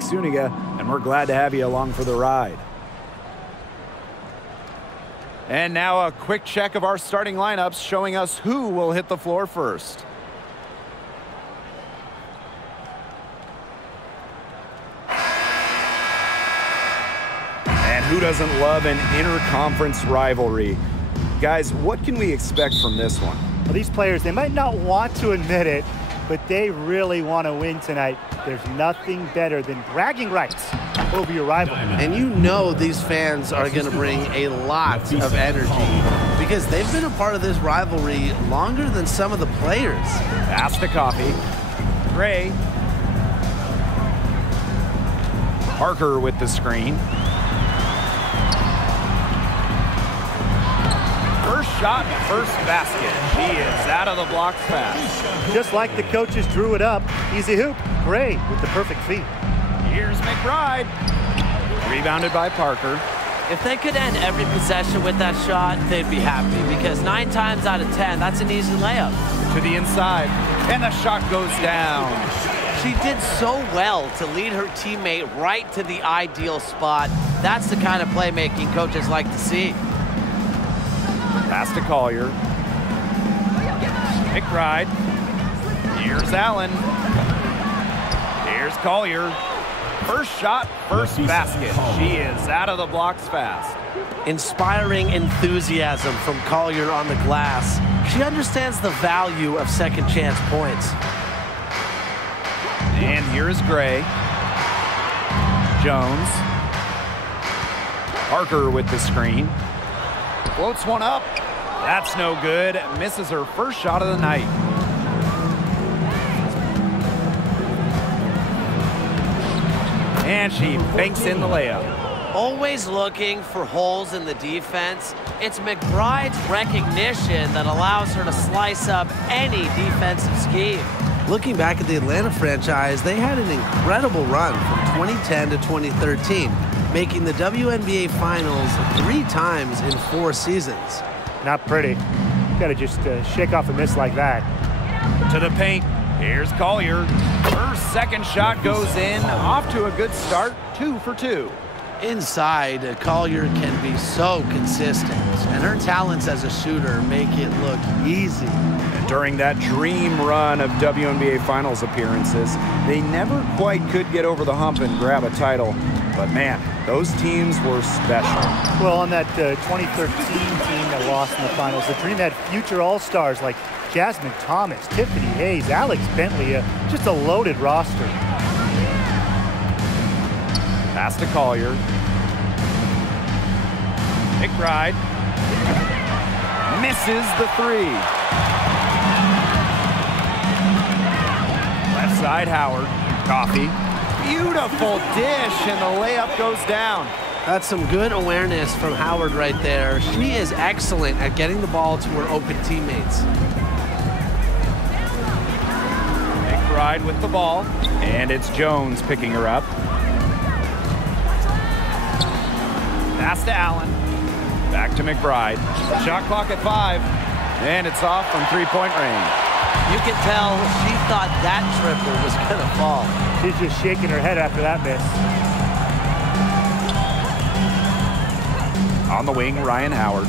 Suniga, and we're glad to have you along for the ride. And now a quick check of our starting lineups showing us who will hit the floor first. And who doesn't love an interconference rivalry? Guys, what can we expect from this one? Well, these players, they might not want to admit it, but they really want to win tonight. There's nothing better than bragging rights over your rival. And you know these fans are going to bring a lot of energy because they've been a part of this rivalry longer than some of the players. Pass to Coffee. Gray. Parker with the screen. First shot, first basket. He is out of the blocks fast. Just like the coaches drew it up. Easy hoop. Gray with the perfect feed. Here's McBride. Rebounded by Parker. If they could end every possession with that shot, they'd be happy because 9 times out of 10, that's an easy layup. To the inside, and the shot goes down. She did so well to lead her teammate right to the ideal spot. That's the kind of playmaking coaches like to see. Pass to Collier. McBride. Here's Allen. Here's Collier. First shot, first basket. She is out of the blocks fast. Inspiring enthusiasm from Collier on the glass. She understands the value of second chance points. And here's Gray. Jones. Parker with the screen. Floats one up. That's no good. Misses her first shot of the night. And she banks in the layup. Always looking for holes in the defense. It's McBride's recognition that allows her to slice up any defensive scheme. Looking back at the Atlanta franchise, they had an incredible run from 2010 to 2013, making the WNBA Finals 3 times in 4 seasons. Not pretty. You gotta just shake off a miss like that. To the paint. Here's Collier. Her second shot goes in. Off to a good start. 2 for 2. Inside, Collier can be so consistent, and her talents as a shooter make it look easy. And during that dream run of WNBA Finals appearances, they never quite could get over the hump and grab a title. But man, those teams were special. Well, on that 2013 team that lost in the finals, the Dream had future all-stars like Jasmine Thomas, Tiffany Hayes, Alex Bentley, just a loaded roster. Pass to Collier. McBride. Misses the 3. Left side, Howard. Coffee. Beautiful dish, and the layup goes down. That's some good awareness from Howard right there. She is excellent at getting the ball to her open teammates. McBride with the ball, and it's Jones picking her up. Pass to Allen. Back to McBride. Shot clock at 5, and it's off from 3-point range. You can tell she thought that triple was going to fall. She's just shaking her head after that miss. On the wing, Ryan Howard.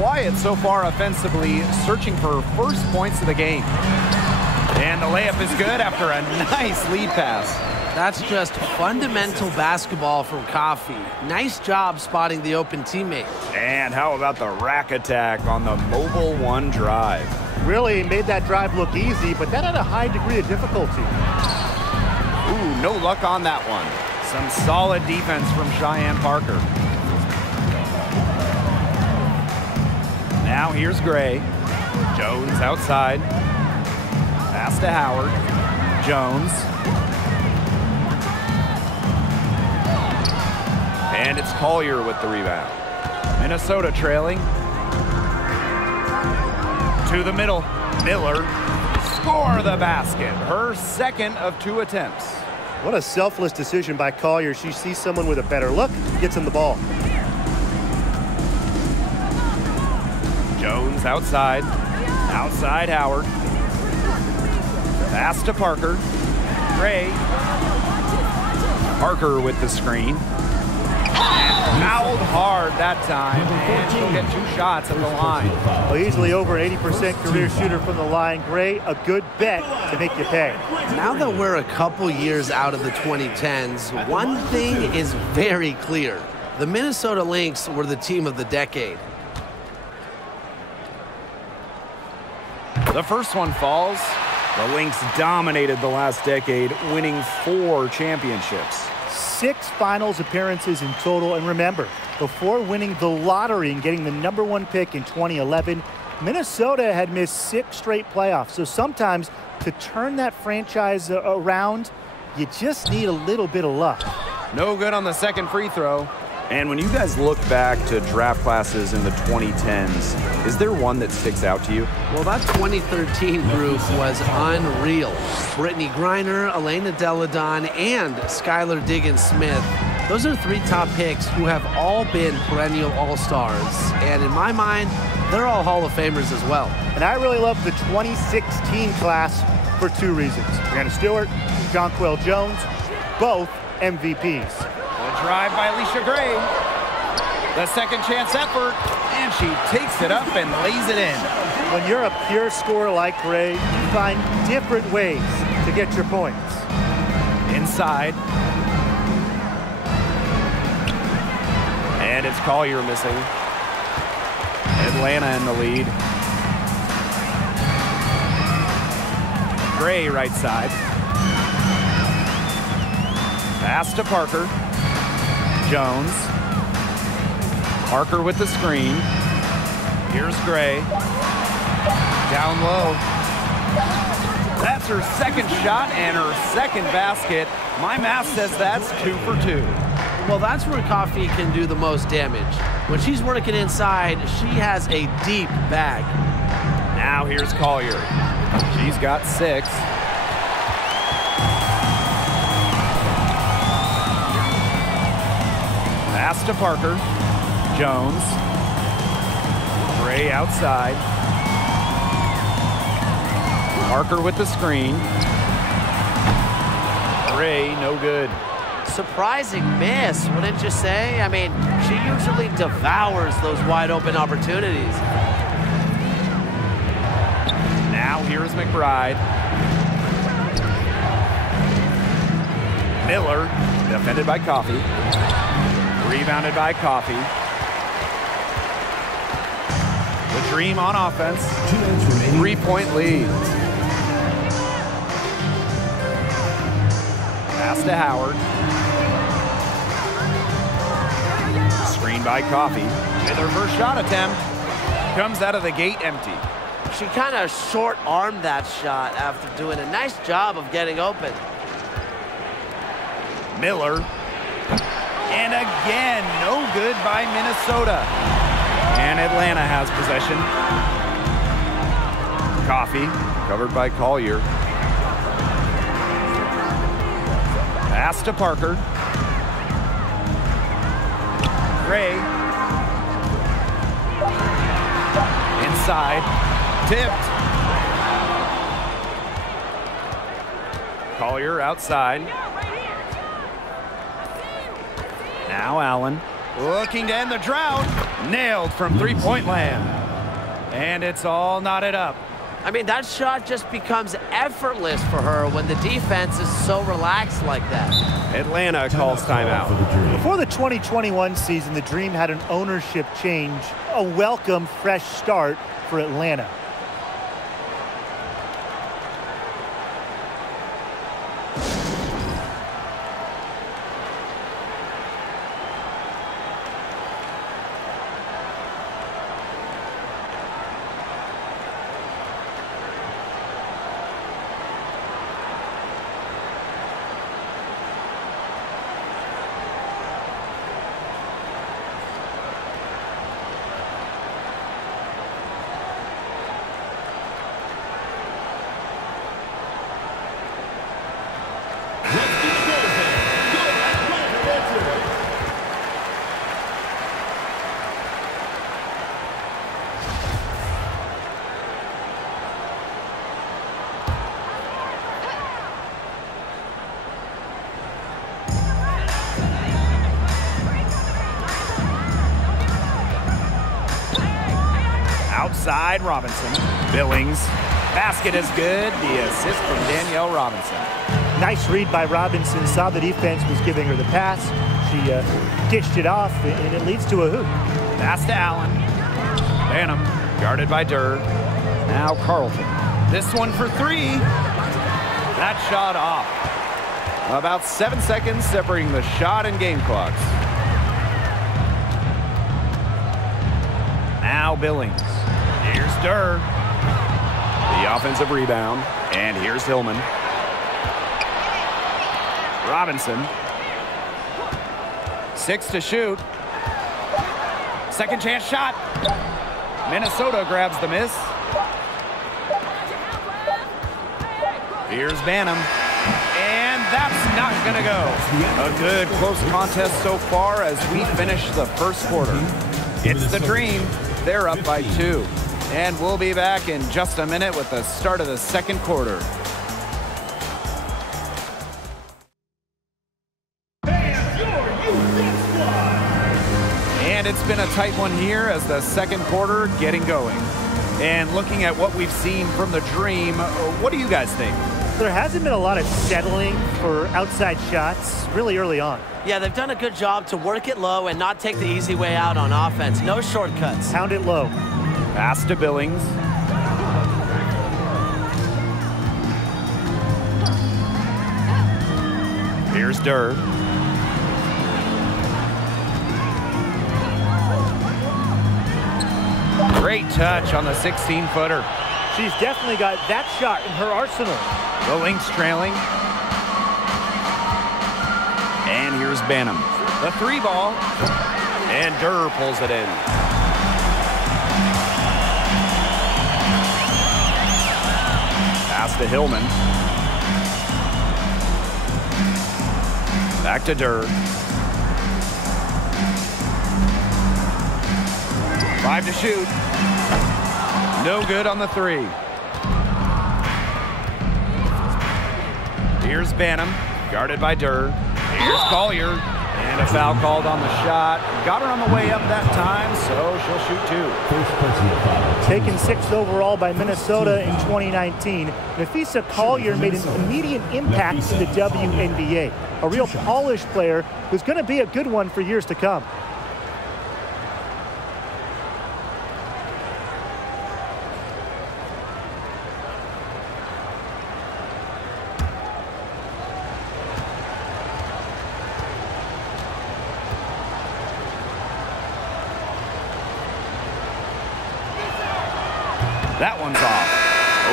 Wyatt so far offensively searching for first points of the game. And the layup is good after a nice lead pass. That's just fundamental basketball from Coffee. Nice job spotting the open teammate. And how about the rack attack on the mobile 1 drive? Really made that drive look easy, but that had a high degree of difficulty. Ooh, no luck on that one. Some solid defense from Cheyenne Parker. Now here's Gray. Jones outside. Pass to Howard. Jones. And it's Collier with the rebound. Minnesota trailing. To the middle. Miller. Score the basket. Her second of 2 attempts. What a selfless decision by Collier. She sees someone with a better look, gets him the ball. Jones outside. Outside Howard. Pass to Parker. Gray. Parker with the screen. And fouled hard that time, and she'll get 2 shots at the line. Well, easily over an 80% career shooter from the line. Gray, a good bet to make you pay. Now that we're a couple years out of the 2010s, one thing is very clear. The Minnesota Lynx were the team of the decade. The first one falls. The Lynx dominated the last decade, winning 4 championships. 6 finals appearances in total. And remember, before winning the lottery and getting the #1 pick in 2011, Minnesota had missed 6 straight playoffs. So sometimes to turn that franchise around, you just need a little bit of luck. No good on the second free throw. And when you guys look back to draft classes in the 2010s, is there one that sticks out to you? Well, that 2013 group was unreal. Brittany Griner, Elena Deladon, and Skylar Diggins-Smith. Those are 3 top picks who have all been perennial all-stars. And in my mind, they're all Hall of Famers as well. And I really love the 2016 class for 2 reasons. Brianna Stewart, Jonquel Jones, both MVPs. The drive by Alicia Gray. The second chance effort, and she takes it up and lays it in. When you're a pure scorer like Gray, you find different ways to get your points. Inside. And it's Collier missing. Atlanta in the lead. Gray right side. Pass to Parker. Jones. Parker with the screen. Here's Gray. Down low. That's her second shot and her second basket. My math says that's 2 for 2. Well, that's where Coffee can do the most damage. When she's working inside, she has a deep bag. Now here's Collier. She's got 6. Pass to Parker. Jones. Gray outside. Parker with the screen. Gray, no good. Surprising miss, wouldn't you say? I mean, she usually devours those wide open opportunities. Now here's McBride. Miller, defended by Coffee. Rebounded by Coffee. The Dream on offense. 3-point lead. Pass to Howard. Screen by Coffee. And their first shot attempt comes out of the gate empty. She kind of short-armed that shot after doing a nice job of getting open. Miller. And again, no good by Minnesota. And Atlanta has possession. Coffee, covered by Collier. Pass to Parker. Gray. Inside. Tipped. Collier outside. Now Allen looking to end the drought. Nailed from 3-point land. And it's all knotted up. I mean, that shot just becomes effortless for her when the defense is so relaxed like that. Atlanta calls timeout. Before the 2021 season, the Dream had an ownership change. A welcome fresh start for Atlanta. side, Robinson. Billings. Basket is good. The assist from Danielle Robinson. Nice read by Robinson. Saw the defense was giving her the pass. She dished it off, and it leads to a hoop. Pass to Allen. Banham, guarded by Durr. Now Carlton. This one for three. That shot off. About 7 seconds separating the shot and game clocks. Now Billings. Here's Durr. The offensive rebound. And here's Hillman. Robinson. 6 to shoot. Second chance shot. Minnesota grabs the miss. Here's Banham. And that's not going to go. A good close contest so far as we finish the first quarter. It's the Dream. They're up by 2. And we'll be back in just a minute with the start of the second quarter. And it's been a tight one here as the second quarter getting going. And looking at what we've seen from the Dream, what do you guys think? There hasn't been a lot of settling for outside shots really early on. Yeah, they've done a good job to work it low and not take the easy way out on offense. No shortcuts. Pound it low. Pass to Billings. Here's Durr. Great touch on the 16-footer. She's definitely got that shot in her arsenal. The Lynx trailing. And here's Banham. The 3-ball. And Durr pulls it in. Pass to Hillman. Back to Durr. 5 to shoot. No good on the 3. Here's Banham, guarded by Durr. Here's Collier, and a foul called on the shot. Got her on the way up that time, so she'll shoot 2. Taken 6th overall by Minnesota in 2019, Nafisa Collier made an immediate impact in the WNBA. A real polished player who's going to be a good one for years to come. That one's off.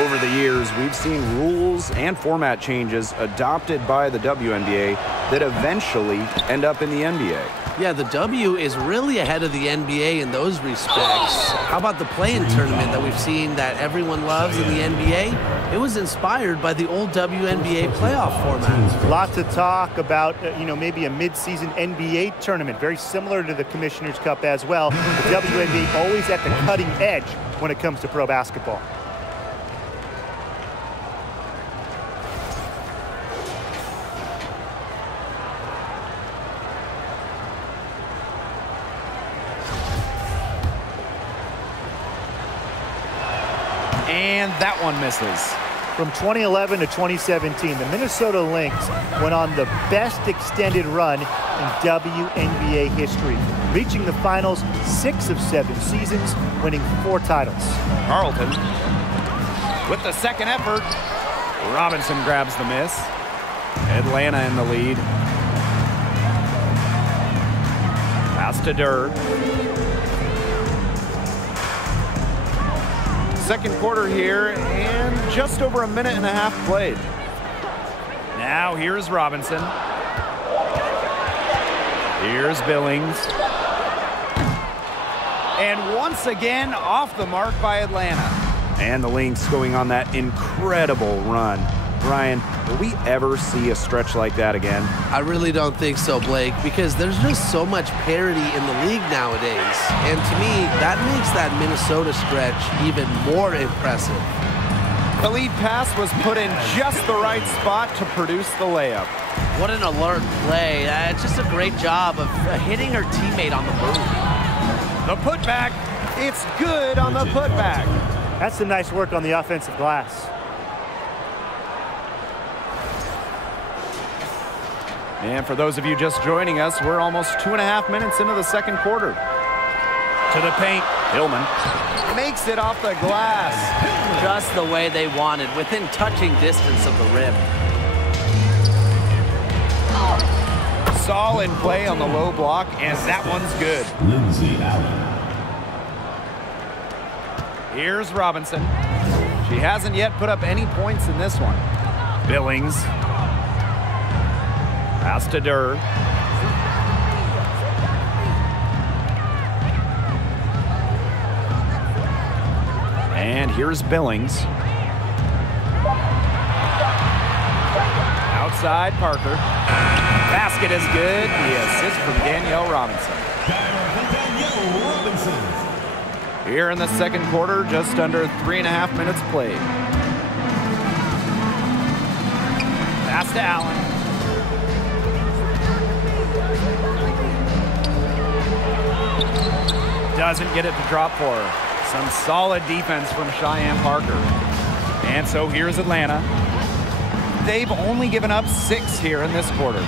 Over the years, we've seen rules and format changes adopted by the WNBA that eventually end up in the NBA. Yeah, the W is really ahead of the NBA in those respects. How about the play-in tournament that we've seen that everyone loves in the NBA? It was inspired by the old WNBA playoff format. Lots of talk about, maybe a mid-season NBA tournament, very similar to the Commissioner's Cup as well. The WNBA always at the cutting edge when it comes to pro basketball. And that one misses. From 2011 to 2017, the Minnesota Lynx went on the best extended run in WNBA history, reaching the finals 6 of 7 seasons, winning 4 titles. Carlton with the second effort. Robinson grabs the miss. Atlanta in the lead. Pass to Durr. Second quarter here, and just over a minute and a half played. Now here's Robinson. Here's Billings. And once again, off the mark by Atlanta. And the Lynx going on that incredible run. Brian, will we ever see a stretch like that again? I really don't think so, Blake, because there's just so much parity in the league nowadays. And to me, that makes that Minnesota stretch even more impressive. The lead pass was put in just the right spot to produce the layup. What an alert play. Just a great job of hitting her teammate on the move. The putback It's good on the putback. That's some nice work on the offensive glass. And for those of you just joining us, we're almost 2.5 minutes into the second quarter. To the paint, Hillman makes it off the glass. Just the way they wanted, within touching distance of the rim. Solid play on the low block, and that one's good. Here's Robinson. She hasn't yet put up any points in this one. Billings. Pass to Durr. And here's Billings. Outside Parker. Basket is good. The assist from Danielle Robinson. Here in the second quarter, just under 3.5 minutes played. Pass to Allen. Doesn't get it to drop for her. Some solid defense from Cheyenne Parker. And so here's Atlanta. They've only given up 6 here in this quarter.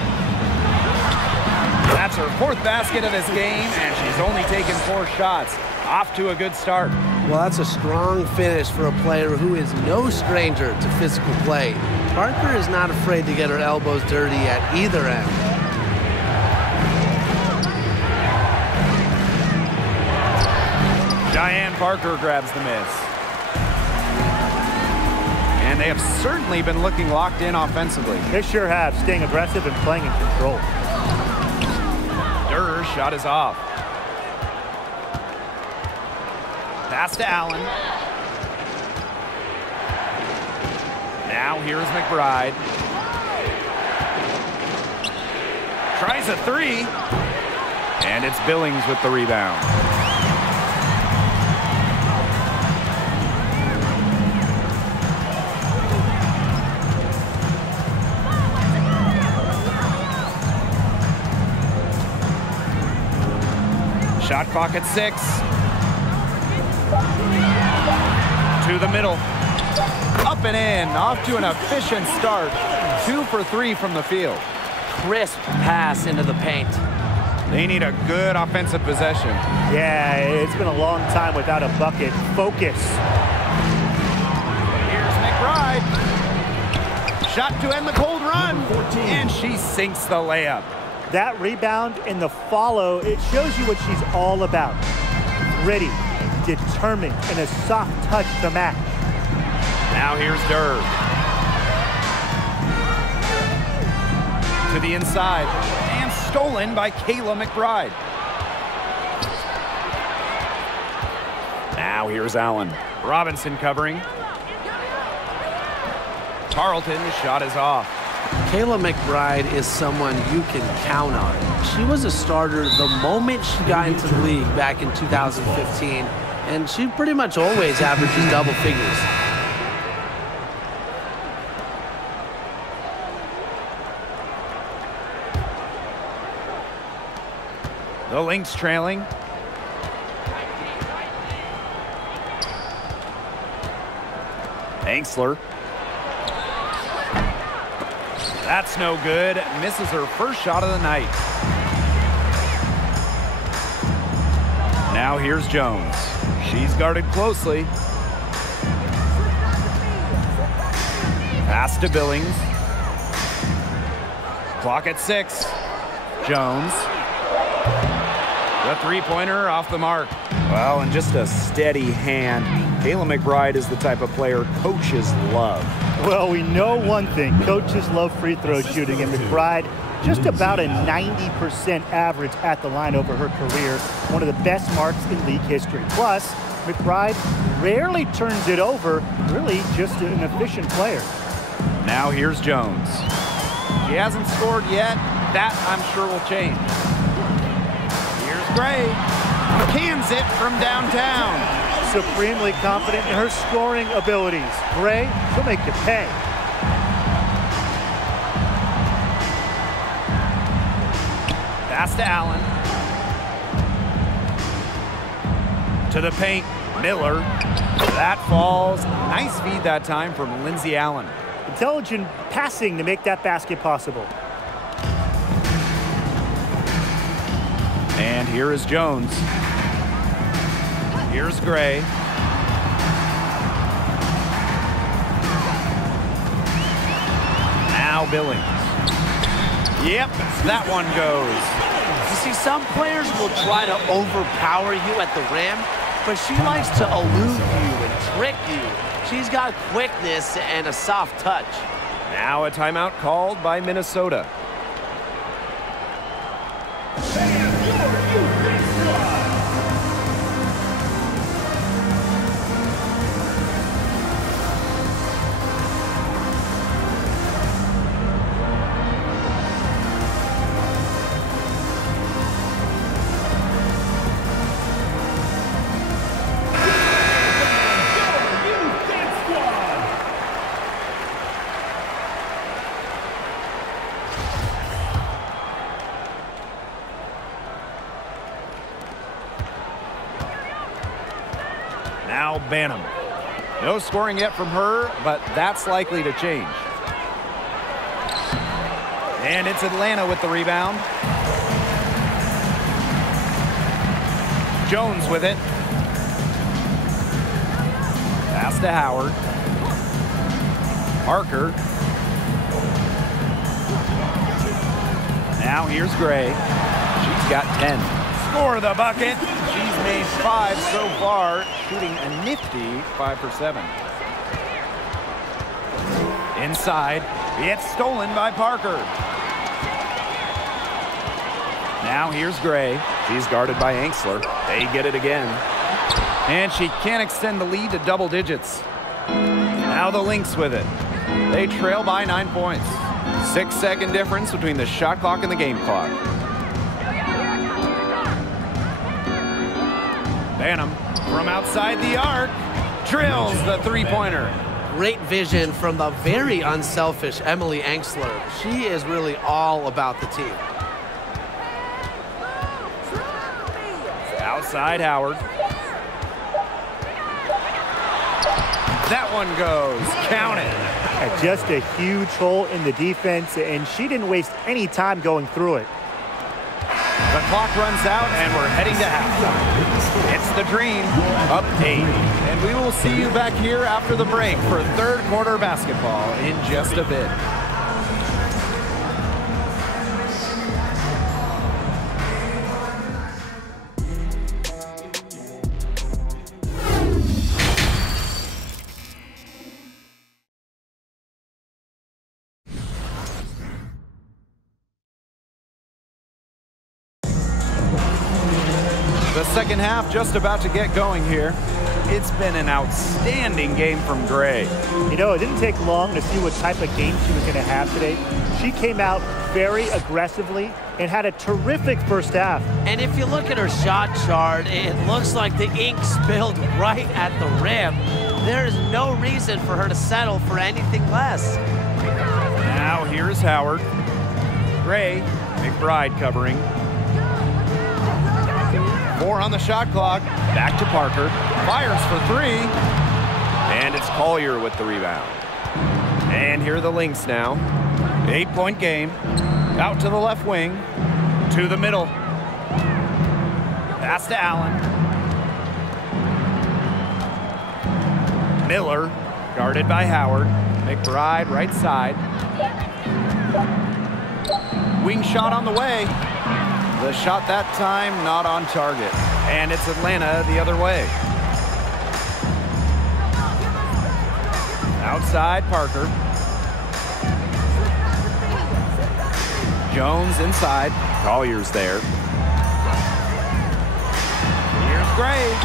That's her 4th basket of this game, and she's only taken 4 shots. Off to a good start. Well, that's a strong finish for a player who is no stranger to physical play. Parker is not afraid to get her elbows dirty at either end. Cheyenne Parker grabs the miss. And they have certainly been looking locked in offensively. They sure have, staying aggressive and playing in control. Durr's shot is off. Pass to Allen. Now here's McBride. Tries a 3. And it's Billings with the rebound. Shot clock at 6. To the middle. Up and in. Off to an efficient start. 2 for 3 from the field. Crisp pass into the paint. They need a good offensive possession. Yeah, it's been a long time without a bucket. Focus. Here's McBride. Shot to end the cold run. And she sinks the layup. That rebound and the follow, it shows you what she's all about. Gritty, determined, and a soft touch to match. Now here's Durr. To the inside. And stolen by Kayla McBride. Now here's Allen. Robinson covering. Carlton's shot is off. Kayla McBride is someone you can count on. She was a starter the moment she got into the league back in 2015, and she pretty much always averages double figures. The Lynx trailing. Angsler. That's no good. Misses her first shot of the night. Now here's Jones. She's guarded closely. Pass to Billings. Clock at 6. Jones. The three-pointer off the mark. Well, and just a steady hand. Kayla McBride is the type of player coaches love. Well, we know one thing. Coaches love free throw shooting, and McBride just about a 90% average at the line over her career. One of the best marks in league history. Plus, McBride rarely turns it over. Really just an efficient player. Now here's Jones. She hasn't scored yet. That, I'm sure, will change. Here's Gray. Cans it from downtown. Supremely confident in her scoring abilities. Gray, she'll make you pay. Pass to Allen. To the paint, Miller. That falls. Nice feed that time from Lindsey Allen. Intelligent passing to make that basket possible. And here is Jones. Here's Gray. Now Billings. Yep, that one goes. You see, some players will try to overpower you at the rim, but she likes to elude you and trick you. She's got quickness and a soft touch. Now a timeout called by Minnesota. Now Banham. No scoring yet from her, but that's likely to change. And it's Atlanta with the rebound. Jones with it. Pass to Howard. Parker. Now here's Gray. She's got 10. Score the bucket. She's made 5 so far, shooting a nifty 5 for 7. Inside, it's stolen by Parker. Now here's Gray. She's guarded by Anxler. They get it again. And she can't extend the lead to double digits. Now the Lynx with it. They trail by 9 points. 6-second difference between the shot clock and the game clock. Banham from outside the arc drills the three-pointer. Great vision from the very unselfish Emily Anxler. She is really all about the team. Outside Howard. That one goes. Count it. Just a huge hole in the defense, and she didn't waste any time going through it. The clock runs out, and we're heading to halftime. It's the Dream, up 8. And we will see you back here after the break for third quarter basketball in just a bit. The second half just about to get going here. It's been an outstanding game from Gray. You know, it didn't take long to see what type of game she was going to have today. She came out very aggressively and had a terrific first half. And if you look at her shot chart, it looks like the ink spilled right at the rim. There is no reason for her to settle for anything less. Now here's Howard. Gray, McBride covering. 4 on the shot clock. Back to Parker. Fires for 3. And it's Collier with the rebound. And here are the Lynx now. 8-point game. Out to the left wing. To the middle. Pass to Allen. Miller, guarded by Howard. McBride, right side. Wing shot on the way. The shot that time not on target. And it's Atlanta the other way. Outside Parker. Jones inside. Collier's there. Here's Gray.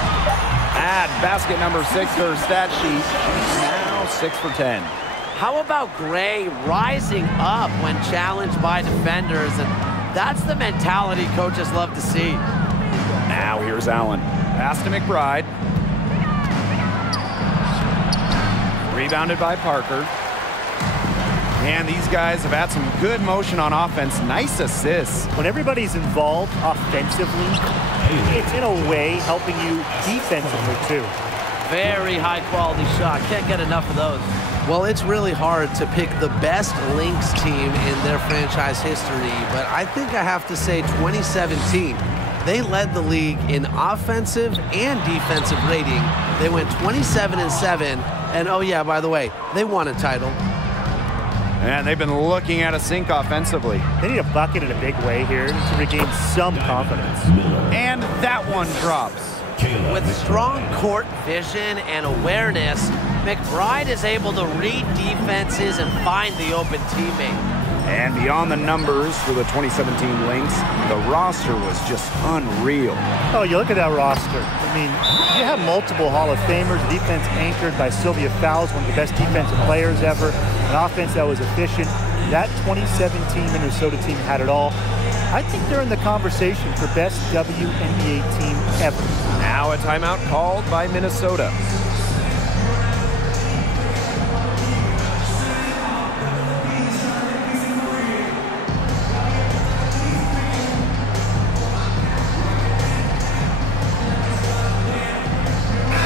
Add basket number 6 to her stat sheet. She's now 6 for 10. How about Gray rising up when challenged by defenders? And that's the mentality coaches love to see. Now here's Allen. Pass to McBride. Rebounded by Parker. And these guys have had some good motion on offense. Nice assists. When everybody's involved offensively, it's in a way helping you defensively too. Very high quality shot. Can't get enough of those. Well, it's really hard to pick the best Lynx team in their franchise history, but I think I have to say 2017. They led the league in offensive and defensive rating. They went 27-7, and oh yeah, by the way, they won a title. And they've been looking at a sink offensively. They need a bucket in a big way here to regain some confidence. And that one drops. With strong court vision and awareness, McBride is able to read defenses and find the open teammate. And beyond the numbers for the 2017 Lynx, the roster was just unreal. Oh, you look at that roster. I mean, you have multiple Hall of Famers, defense anchored by Sylvia Fowles, one of the best defensive players ever, an offense that was efficient. That 2017 Minnesota team had it all. I think they're in the conversation for best WNBA team ever. Now a timeout called by Minnesota.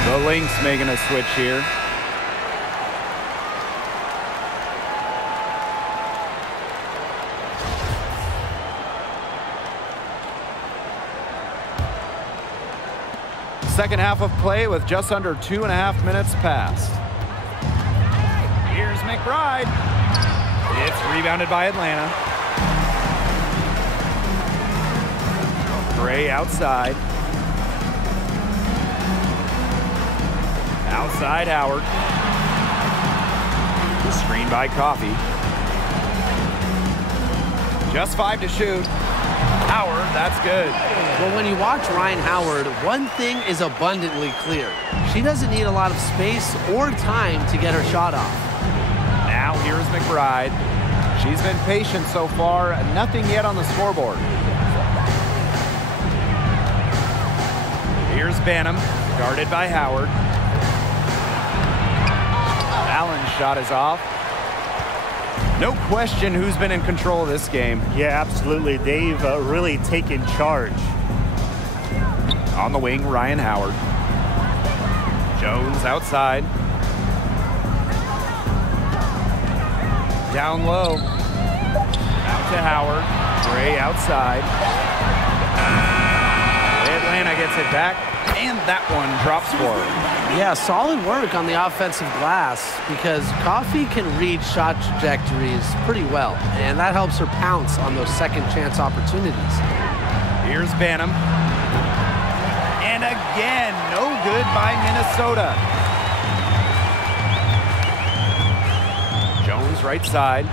The Lynx making a switch here. Second half of play with just under 2.5 minutes passed. Here's McBride. It's rebounded by Atlanta. Gray outside. Outside Howard. The screen by Coffey. Just 5 to shoot. Howard, that's good. Well, when you watch Ryan Howard, one thing is abundantly clear. She doesn't need a lot of space or time to get her shot off. Now here's McBride. She's been patient so far, nothing yet on the scoreboard. Here's Banham, guarded by Howard. Allen's shot is off. No question who's been in control of this game. Yeah, absolutely. They've really taken charge. On the wing, Ryan Howard. Jones outside. Down low. Out to Howard. Gray outside. Atlanta gets it back, and that one drops for her. Yeah, solid work on the offensive glass because Coffey can read shot trajectories pretty well, and that helps her pounce on those second chance opportunities. Here's Banham. And again, no good by Minnesota. Jones right side.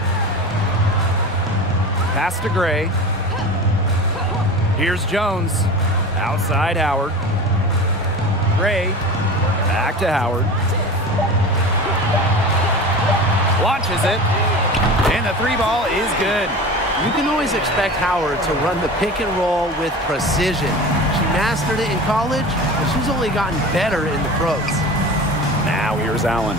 Pass to Gray. Here's Jones. Outside Howard. Gray. Back to Howard. Launches it. And the three ball is good. You can always expect Howard to run the pick and roll with precision. She mastered it in college, and she's only gotten better in the pros. Now here's Allen.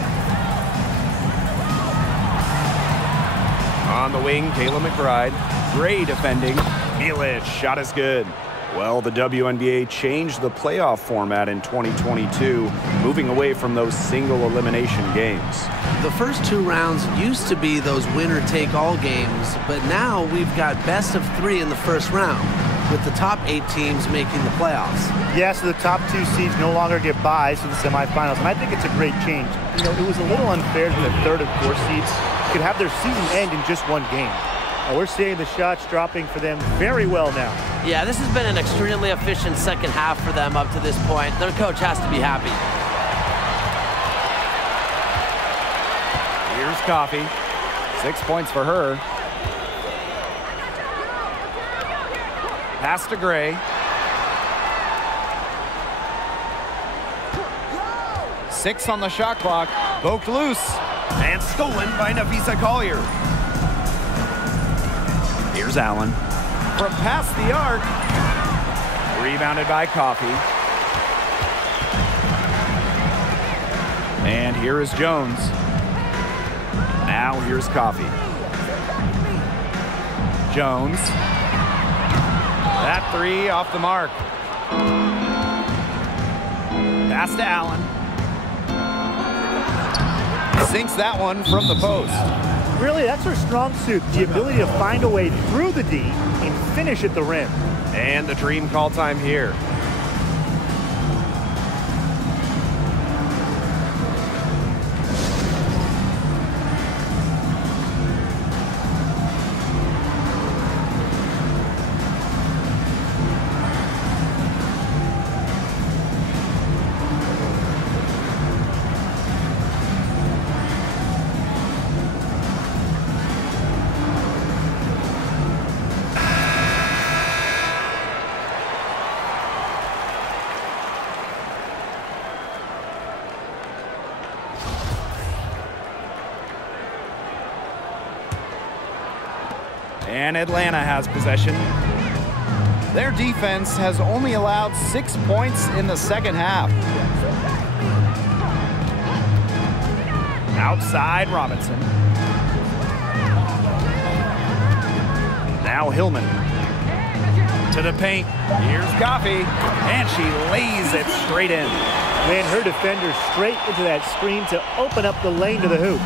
On the wing, Kayla McBride. Gray defending. Milic, shot is good. Well, the WNBA changed the playoff format in 2022, moving away from those single elimination games. The first two rounds used to be those winner-take-all games, but now we've got best of 3 in the first round, with the top 8 teams making the playoffs. Yeah, so the top 2 seeds no longer get buys to the semifinals, and I think it's a great change. You know, it was a little unfair that the 3rd and 4th seeds could have their season end in just one game. We're seeing the shots dropping for them very well now. Yeah, this has been an extremely efficient second half for them up to this point. Their coach has to be happy. Here's Coffey. 6 points for her. Pass to Gray. 6 on the shot clock. Poked loose. And stolen by Nafisa Collier. Here's Allen. From past the arc. Rebounded by Coffey. And here is Jones. Now here's Coffey. Jones. That three off the mark. Pass to Allen. Sinks that one from the post. Really, that's her strong suit, the ability to find a way through the D and finish at the rim. And the dream call time here. And Atlanta has possession. Their defense has only allowed 6 points in the second half. Outside Robinson. Now Hillman. To the paint. Here's Coffey. And she lays it straight in. Ran her defender straight into that screen to open up the lane to the hoop.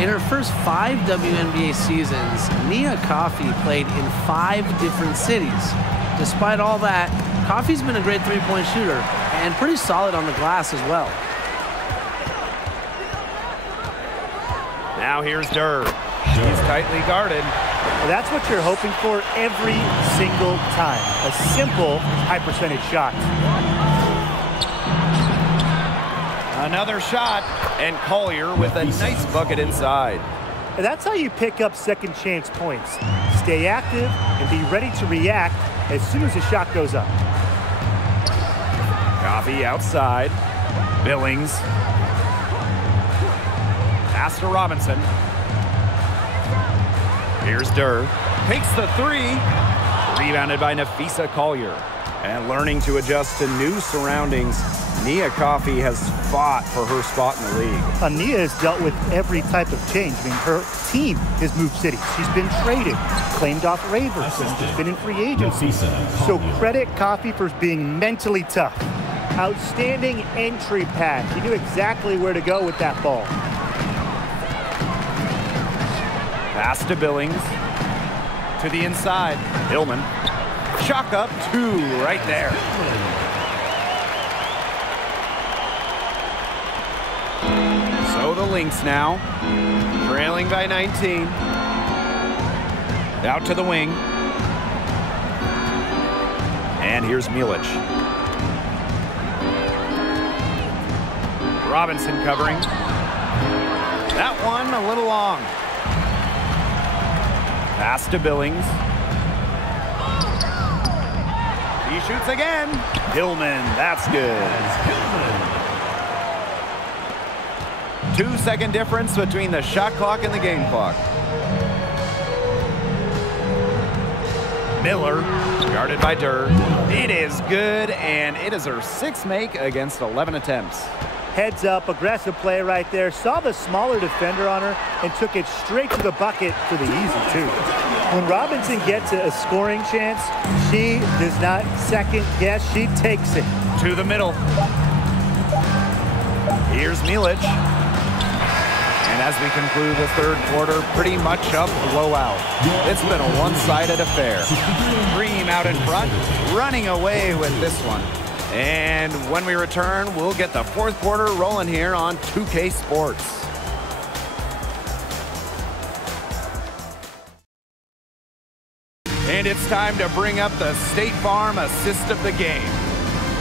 In her first 5 WNBA seasons, Nia Coffey played in 5 different cities. Despite all that, Coffey's been a great three-point shooter and pretty solid on the glass as well. Now here's Durr. She's tightly guarded. Well, that's what you're hoping for every single time. A simple high-percentage shot. Another shot, and Collier with a nice bucket inside. And that's how you pick up second chance points. Stay active and be ready to react as soon as the shot goes up. Coffey outside. Billings. Pass to Robinson. Here's Durr. Takes the three. Rebounded by Nafisa Collier. And learning to adjust to new surroundings, Nia Coffey has fought for her spot in the league. Nia has dealt with every type of change. I mean, her team has moved cities. She's been traded, claimed off waivers, and she's been in free agency. So credit Coffey for being mentally tough. Outstanding entry pass. She knew exactly where to go with that ball. Pass to Billings. To the inside. Hillman. Chalk up 2 right there. So the Lynx now, trailing by 19. Out to the wing. And here's Milic. Robinson covering. That one a little long. Pass to Billings. He shoots again. Hillman, that's good. 2-second difference between the shot clock and the game clock. Miller, guarded by Durr. It is good, and it is her 6th make against 11 attempts. Heads up, aggressive play right there. Saw the smaller defender on her and took it straight to the bucket for the easy 2. When Robinson gets a scoring chance, she does not second guess. She takes it. To the middle. Here's Milic. And as we conclude the third quarter, pretty much a blowout. It's been a one-sided affair. Dream out in front, running away with this one. And when we return, we'll get the fourth quarter rolling here on 2K Sports. And it's time to bring up the State Farm assist of the game.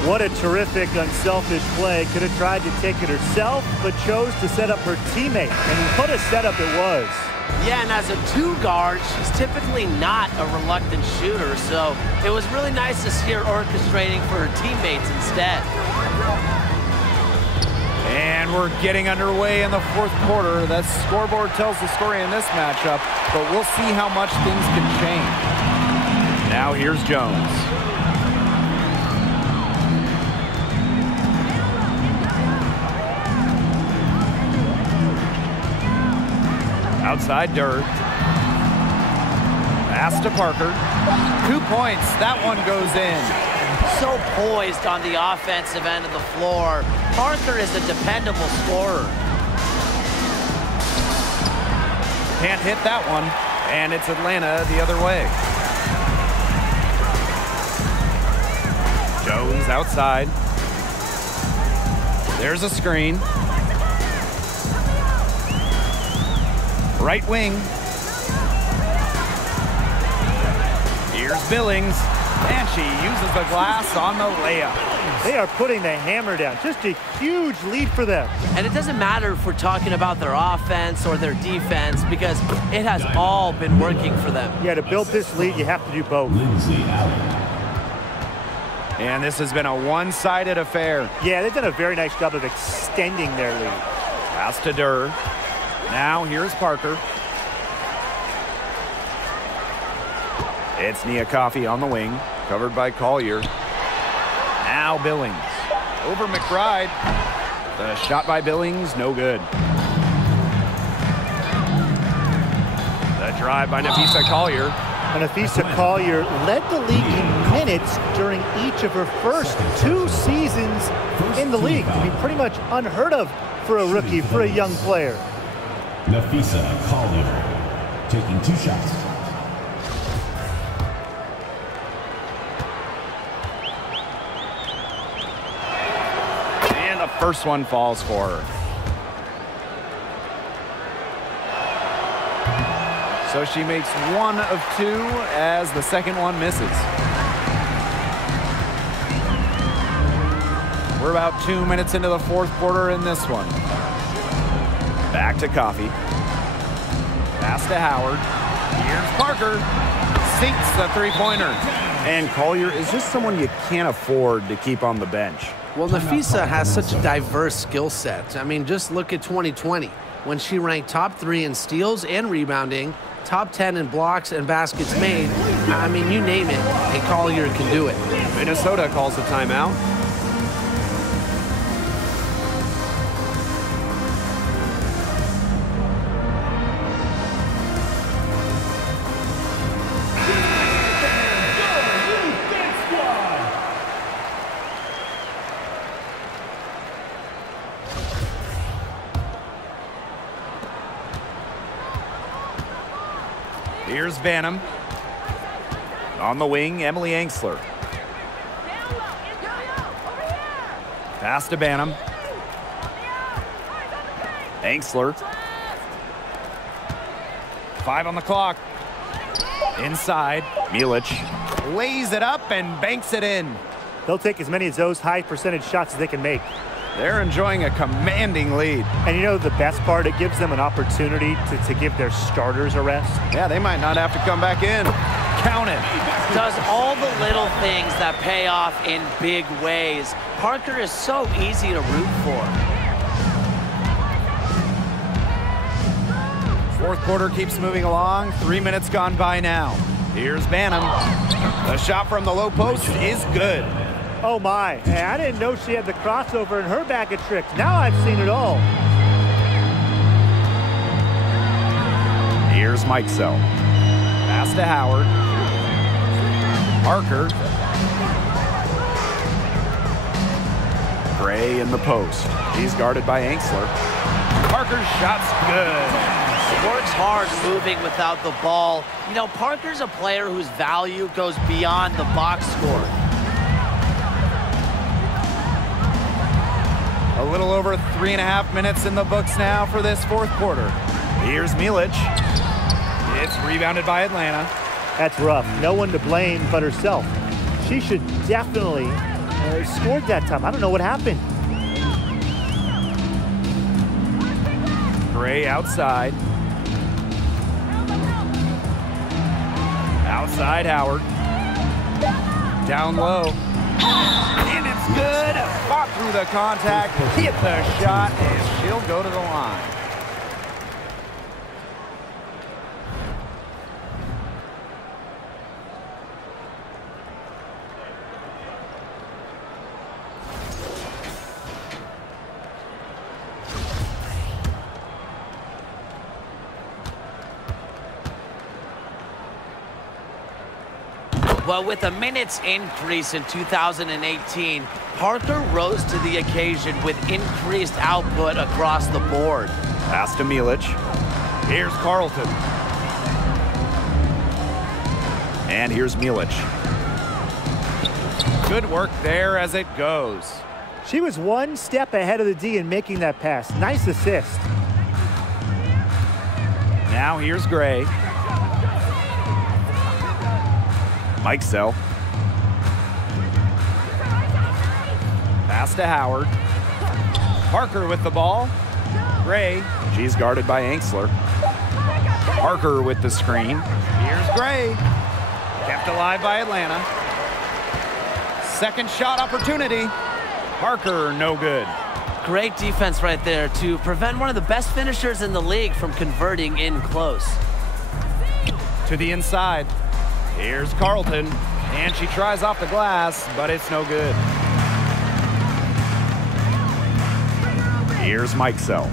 What a terrific, unselfish play. Could have tried to take it herself, but chose to set up her teammate. And what a setup it was. Yeah, and as a 2 guard, she's typically not a reluctant shooter, so it was really nice to see her orchestrating for her teammates instead. And we're getting underway in the fourth quarter. The scoreboard tells the story in this matchup, but we'll see how much things can change. Now here's Jones. Outside Durr. Pass to Parker. 2 points. That one goes in. So poised on the offensive end of the floor. Parker is a dependable scorer. Can't hit that one. And it's Atlanta the other way. Jones outside. There's a screen. Right wing. Here's Billings. And she uses the glass on the layup. They are putting the hammer down. Just a huge lead for them. And it doesn't matter if we're talking about their offense or their defense because it has all been working for them. Yeah, to build this lead, you have to do both. And this has been a one-sided affair. Yeah, they've done a very nice job of extending their lead. Pass to Durr. Now here's Parker. It's Nia Coffey on the wing, covered by Collier. Now Billings. Over McBride. The shot by Billings, no good. The drive by Nafisa Collier. And Nafisa Collier led the league in minutes during each of her first 2 seasons in the league. I mean, pretty much unheard of for a rookie, for a young player. Nafisa Collier taking 2 shots. And the first one falls for her. So she makes 1 of 2 as the second one misses. We're about 2 minutes into the fourth quarter in this one. Back to Coffey. Pass to Howard. Here's Parker. Sinks the three-pointer. And Collier is just someone you can't afford to keep on the bench. Well, Nafisa has such a diverse skill set. I mean, just look at 2020 when she ranked top 3 in steals and rebounding, top 10 in blocks and baskets made. I mean, you name it, and Collier can do it. Minnesota calls a timeout. Here's Vanham. On the wing, Emily Angsler. Pass to Banham. Angsler. 5 on the clock. Inside, Milic lays it up and banks it in. They'll take as many of those high percentage shots as they can make. They're enjoying a commanding lead. And you know the best part? It gives them an opportunity to give their starters a rest. Yeah, they might not have to come back in. Count it. Does all the little things that pay off in big ways. Parker is so easy to root for. Fourth quarter keeps moving along. 3 minutes gone by now. Here's Banham. The shot from the low post is good. Oh my, and I didn't know she had the crossover in her bag of tricks. Now I've seen it all. Here's Mike Sell. Pass to Howard. Parker. Gray in the post. He's guarded by Angsler. Parker's shot's good. Works hard moving without the ball. You know, Parker's a player whose value goes beyond the box score. A little over 3.5 minutes in the books now for this fourth quarter. Here's Milic. It's rebounded by Atlanta. That's rough. No one to blame but herself. She should definitely scored that time. I don't know what happened. Gray outside. Outside Howard. Down low. And it's good. Fought through the contact, hit the shot, and she'll go to the line. But with a minutes increase in 2018, Parker rose to the occasion with increased output across the board. Pass to Milic. Here's Carlton. And here's Milic. Good work there as it goes. She was one step ahead of the D in making that pass. Nice assist. Now here's Gray. Mike Sell. Pass to Howard. Parker with the ball. Gray. She's guarded by Angsler. Parker with the screen. Here's Gray. Kept alive by Atlanta. Second shot opportunity. Parker, no good. Great defense right there to prevent one of the best finishers in the league from converting in close. To the inside. Here's Carlton. And she tries off the glass, but it's no good. Here's Mike Sell.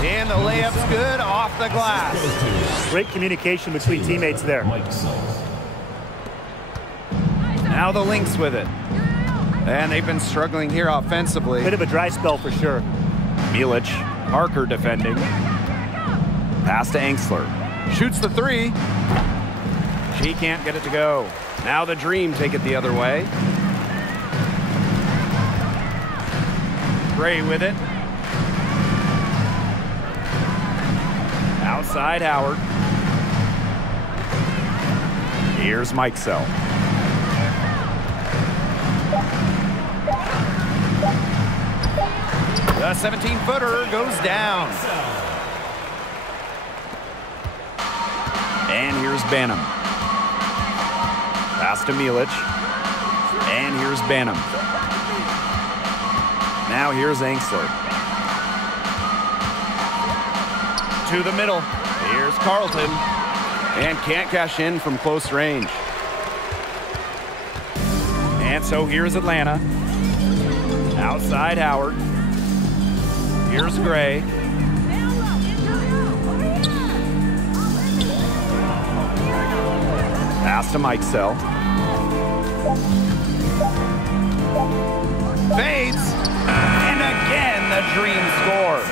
And the layup's good off the glass. Great communication between teammates there. Now the Lynx with it. And they've been struggling here offensively. Bit of a dry spell for sure. Milic, Parker defending. Pass to Angsler. Shoots the three. She can't get it to go. Now the Dream take it the other way. Gray with it. Outside Howard. Here's Mike Sell. The 17-footer goes down. And here's Banham. Pass to Milic. And here's Banham. Now here's Angsler. To the middle. Here's Carlton. And can't cash in from close range. And so here's Atlanta. Outside Howard. Here's Gray. Pass to Mike Sell. Fades. And again, the Dream score.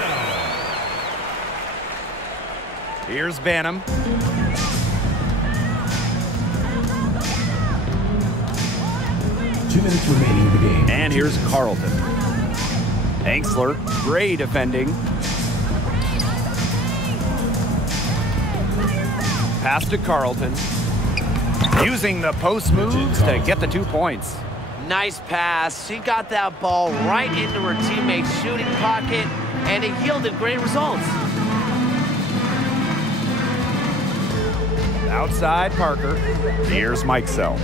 Here's Banham. Two minutes remaining in the game. And here's Carlton. Angsler, Gray defending. Pass to Carlton. Using the post moves to get the 2 points. Nice pass. She got that ball right into her teammate's shooting pocket, and it yielded great results. Outside Parker. Here's Mike Sell.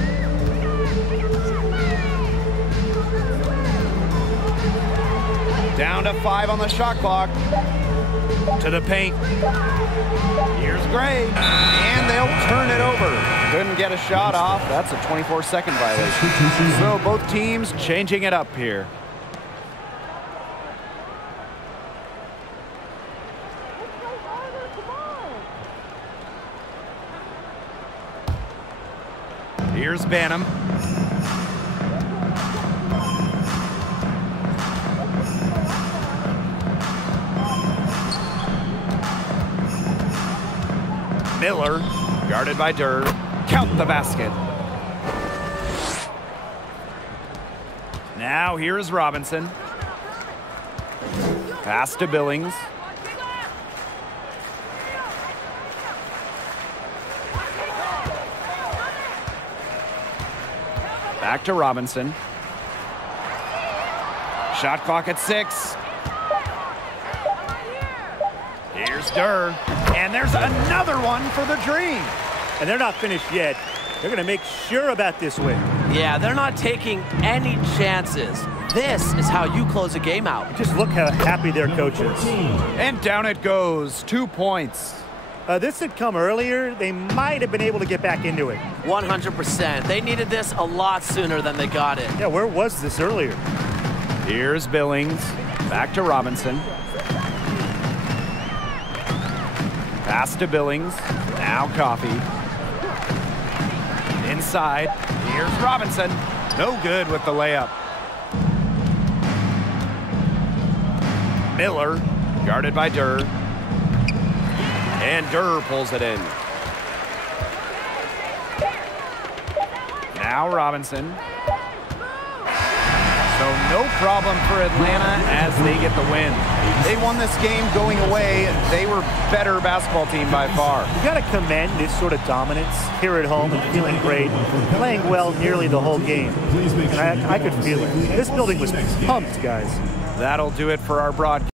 Down to 5 on the shot clock. To the paint. Here's Gray. And they'll turn it over. Couldn't get a shot off. That's a 24-second violation. So both teams changing it up here. Here's Banham. Miller, guarded by Durr. Count the basket. Now here's Robinson. Pass to Billings. Back to Robinson. Shot clock at 6. Here's Durr. And there's another one for the Dream. And they're not finished yet. They're going to make sure about this win. Yeah, they're not taking any chances. This is how you close a game out. Just look how happy their coach is. And down it goes. 2 points. This had come earlier. They might have been able to get back into it. 100%. They needed this a lot sooner than they got it. Yeah, where was this earlier? Here's Billings. Back to Robinson. Pass to Billings. Now Coffee. Inside. Here's Robinson. No good with the layup. Miller, guarded by Durr. And Durr pulls it in. Now Robinson. So no problem for Atlanta as they get the win. They won this game going away. They were better basketball team by far. You got to commend this sort of dominance here at home and feeling great, playing well nearly the whole game. And I could feel it. This building was pumped, guys. That'll do it for our broadcast.